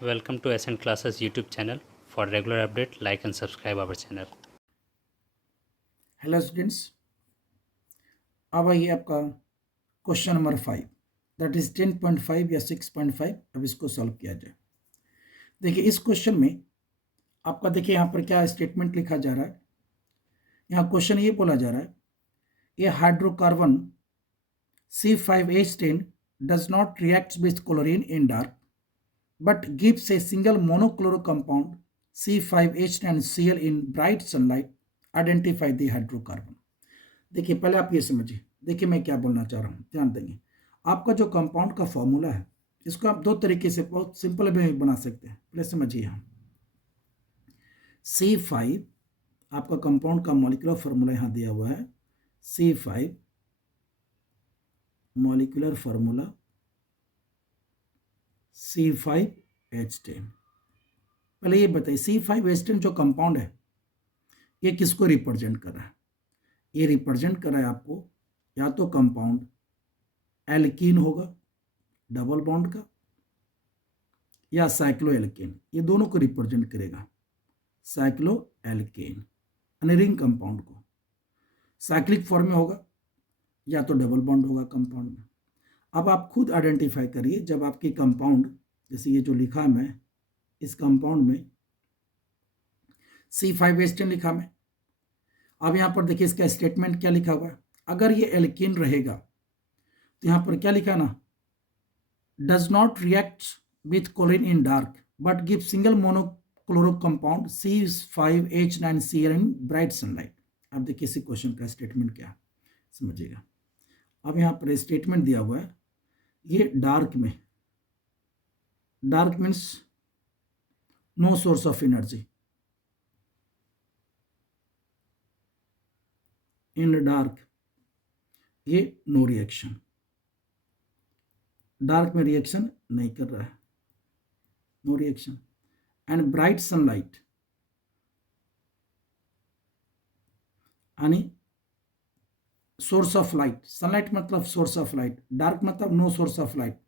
Welcome to SN Classes YouTube channel. For regular update, like and subscribe our channel. Hello students, अब आइए आपका question number 5, that is 10.5 या 6.5। अब इसको solve किया जाए। देखिए इस क्वेश्चन में आपका देखिए यहाँ पर क्या स्टेटमेंट लिखा जा रहा है। यहाँ क्वेश्चन ये बोला जा रहा है, ये hydrocarbon C5H10 does not react with chlorine in dark but gives a single monochloro compound C5H10Cl in bright sunlight. Identify the hydrocarbon. देखिए पहले आप ये समझिए, देखिए मैं क्या बोलना चाह रहा हूँ, ध्यान देंगे। आपका जो कंपाउंड का फॉर्मूला है, इसको आप दो तरीके से बहुत सिंपल में बना सकते हैं। पहले समझिए, हम C5 आपका कंपाउंड का मॉलिक्यूलर फॉर्मूला यहाँ दिया हुआ है। C5 molecular formula C5H10। पहले ये बताइए C5H10 जो कंपाउंड है ये किसको रिप्रेजेंट कर रहा है? ये रिप्रेजेंट कर रहा है आपको या तो कंपाउंड एल्कीन होगा डबल बॉन्ड का, या साइक्लो एल्केन, ये दोनों को रिप्रेजेंट करेगा। साइक्लो एल्केन यानी रिंग कंपाउंड को साइक्लिक फॉर्म में होगा या तो डबल बॉन्ड होगा कंपाउंड में। अब आप खुद आइडेंटिफाई करिए, जब आपकी कंपाउंड, जैसे ये जो लिखा है मैं, इस कंपाउंड में C5H10 लिखा मैं। अब यहाँ पर देखिए इसका स्टेटमेंट क्या लिखा हुआ है। अगर ये एल्केन रहेगा तो यहाँ पर क्या लिखा ना, does not react with chlorine in dark but give single monochloro compound C5H9Cl in bright sunlight. अब देखिए इसी क्वेश्चन का स्टेटमेंट क्या समझिएगा। अब यहाँ पर स्टेटमेंट दिया हुआ है, ये डार्क में, dark means no source of energy, in dark ये नो रिएक्शन, डार्क में रिएक्शन नहीं कर रहा है, no reaction. And bright sunlight यानी सोर्स ऑफ लाइट, सनलाइट मतलब सोर्स ऑफ लाइट, डार्क मतलब no source of light,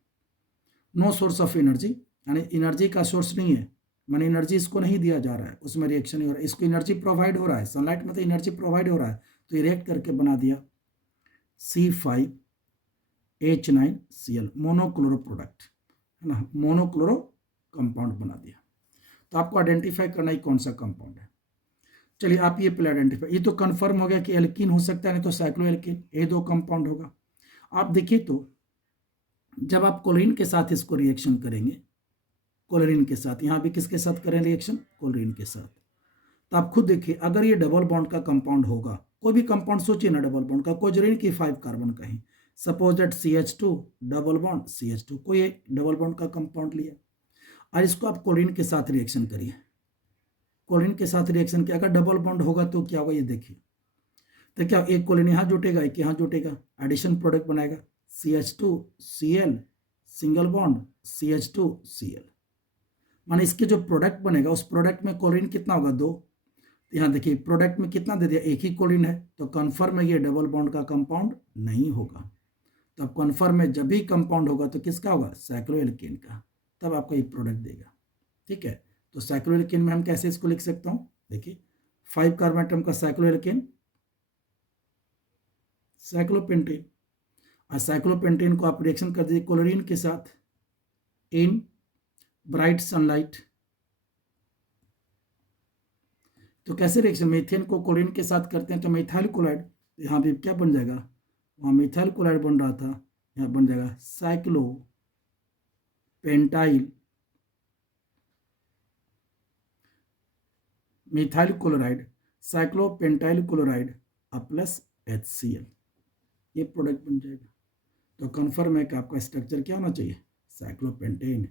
no source of energy यानी एनर्जी का सोर्स नहीं है, माने एनर्जी इसको नहीं दिया जा रहा है, उसमें रिएक्शन नहीं हो रहा है, इसको एनर्जी प्रोवाइड हो रहा है, सनलाइट मतलब एनर्जी प्रोवाइड हो रहा है, तो ये रिएक्ट करके बना दिया C5H9Cl मोनोक्लोरो प्रोडक्ट, है ना, मोनोक्लोरो कंपाउंड बना दिया। तो आपको आइडेंटिफाई करना ही कौन सा कंपाउंड है। चलिए आप ये पहले आइडेंटिफाई, ये तो कंफर्म हो गया कि एल्कीन हो सकता है, नहीं तो साइक्लो एल्कीन, ये दो कंपाउंड होगा। आप देखिए तो जब आप क्लोरीन के साथ इसको रिएक्शन करेंगे, क्लोरीन के साथ, यहाँ भी किसके साथ करें रिएक्शन, क्लोरीन के साथ, तो आप खुद देखिए अगर ये डबल बॉन्ड का कंपाउंड होगा, कोई भी कंपाउंड सोचिए ना डबल बॉन्ड का, कोई जरूरी कि 5 कार्बन का ही, suppose that CH2 double bond CH2, कोई डबल बॉन्ड का कंपाउंड लिया और इसको आप क्लोरीन के साथ रिएक्शन करिए, क्लोरीन के साथ रिएक्शन किया, अगर डबल बॉन्ड होगा तो क्या होगा ये देखिए, तो क्या एक क्लोरीन यहाँ जुटेगा, एक यहाँ जुटेगा, एडिशन प्रोडक्ट बनाएगा CH2Cl सिंगल बॉन्ड CH2Cl, माने इसके जो प्रोडक्ट बनेगा उस प्रोडक्ट में क्लोरीन कितना होगा, 2। तो यहाँ देखिए प्रोडक्ट में कितना दे दिया, एक ही क्लोरीन है, तो कन्फर्म है ये डबल बॉन्ड का कंपाउंड नहीं होगा। तो अब कन्फर्म है जब भी कंपाउंड होगा तो किसका होगा, साइक्लोएल्केन का, तब आपको ये प्रोडक्ट देगा। ठीक है, तो साइक्लोएल्केन में हम कैसे इसको लिख सकता हूँ, देखिए 5 कार्बन एटम का साइक्लोएल्केन साइक्लोपेंटेन, और साइक्लोपेंटेन को आप रिएक्शन कर दीजिए क्लोरीन के साथ इन ब्राइट सनलाइट। तो कैसे रिएक्शन, मीथेन को क्लोरीन के साथ करते हैं तो मिथाइल क्लोराइड, यहाँ भी क्या बन जाएगा, वहाँ मिथाइल क्लोराइड बन रहा था, यहाँ बन जाएगा cyclopentyl methyl chloride, cyclopentyl chloride plus HCl, ये प्रोडक्ट बन जाएगा। तो कन्फर्म है कि आपका स्ट्रक्चर क्या होना चाहिए, साइक्लोपेंटेन।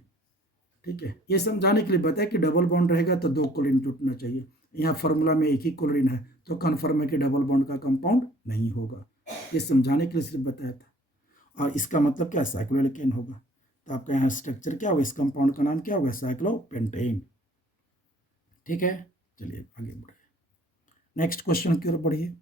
ठीक है, ये समझाने के लिए बताया कि डबल बॉन्ड रहेगा तो 2 क्लोरीन जुटना चाहिए, यहाँ फार्मूला में एक ही क्लोरीन है तो कन्फर्म है कि डबल बॉन्ड का कंपाउंड नहीं होगा, ये समझाने के लिए सिर्फ बताया था। और इसका मतलब क्या, साइक्लोएल्केन होगा, तो आपका यहाँ स्ट्रक्चर क्या होगा, इस कंपाउंड का नाम क्या होगा, साइक्लोपेंटेन। ठीक है, चलिए आगे बढ़े, नेक्स्ट क्वेश्चन की ओर बढ़िए।